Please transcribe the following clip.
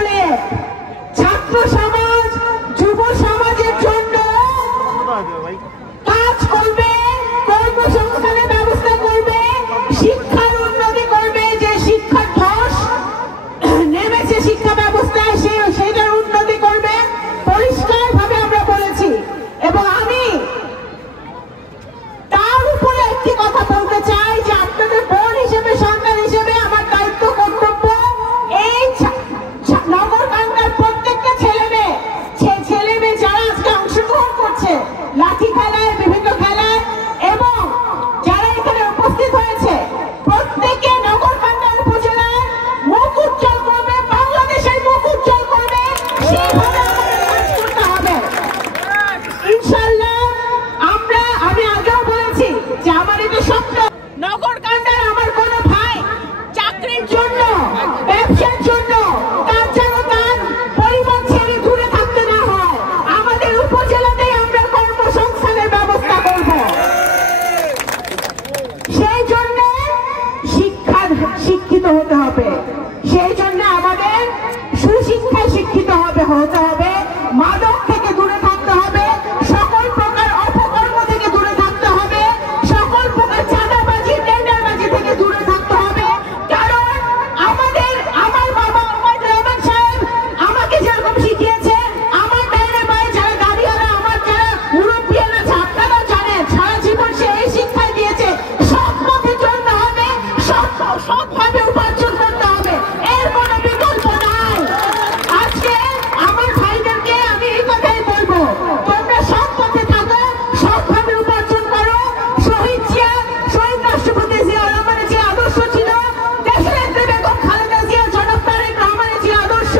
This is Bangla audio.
বলে ছাত্র সমাজ যুব সমাজের জন্য কাজ করবে, কর্মসংস্থানের ব্যবস্থা করবে, শিক্ষার উন্নতি করবে। যে শিক্ষার ধস নেমেছে শিক্ষা ব্যবস্থায় সেটার উন্নতি করবে, পরিষ্কার ভাবে আমরা বলেছি। এবং আমি তার উপরে একটি কথা বলতে চাই যে আপনাদের বোন হিসেবে, সন্তান হিসেবে আমার দায়িত্ব কর্তব্য এই নগরকান্দার প্রত্যেকটা ছেলে মেয়ে যারা আজকে অংশগ্রহণ করছে লাঠি খেলায়, বিভিন্ন খেলায়, এবং যারা এখানে উপস্থিত হয়েছে প্রত্যেকে নগরকান্দা উপজেলায় মুখ উজ্জ্বল করবে, বাংলাদেশের মুখ উজ্জ্বল করবে, সেইভাবে আমাদের কাজ করতে হবে ইনশাআল্লাহ। আমি আগেও বলেছি যে আমার এটা স্বপ্ন, নগরকান্দার আমার কোনো ভাই চাকরির জন্য, ব্যবসার জন্য তার যেন তার পরিবার ছেড়ে দূরে থাকতে না হয়। আমাদের উপজেলাতেই আমরা কর্মসংস্থানের ব্যবস্থা করব। সেই জন্য শিক্ষিত হতে হবে, সেই জন্য আমাদের সুশিক্ষায় শিক্ষিত হতে হবে, মাদক থেকে দূরে থাকতে হবে, সকল প্রকার অপকর্ম থেকে দূরে থাকতে হবে, সকল প্রকার চাঁদাবাজি, টেন্ডারবাজি থেকে দূরে থাকতে হবে। কারণ আমার বাবা ওবায়দুর রহমান সাহেব আমাকে যেরকম শিখিয়েছে, আমার ডাইনে বায়ে যারা দাঁড়িয়েরা, আমার যারা মুরব্বীরা আছে, আপনারাও জানেন, সারা জীবন সে এই শিক্ষায় দিয়েছে সৎ পথে চলতে হবে, সৎভাবে উপার্জন করতে হবে, এর কোনো বিকল্প নাই। আজকে আমার ভাইদেরকে আমি এই কথাই বলবো, তোমরা সৎ পথে থাকো, সৎভাবে উপার্জন করো। শহীদ রাষ্ট্রপতি জিয়া রহমানের যে আদর্শ ছিল, দেশনেত্রী বেগম খালেদা জিয়া, জনাব তারেক রহমানের যে আদর্শ,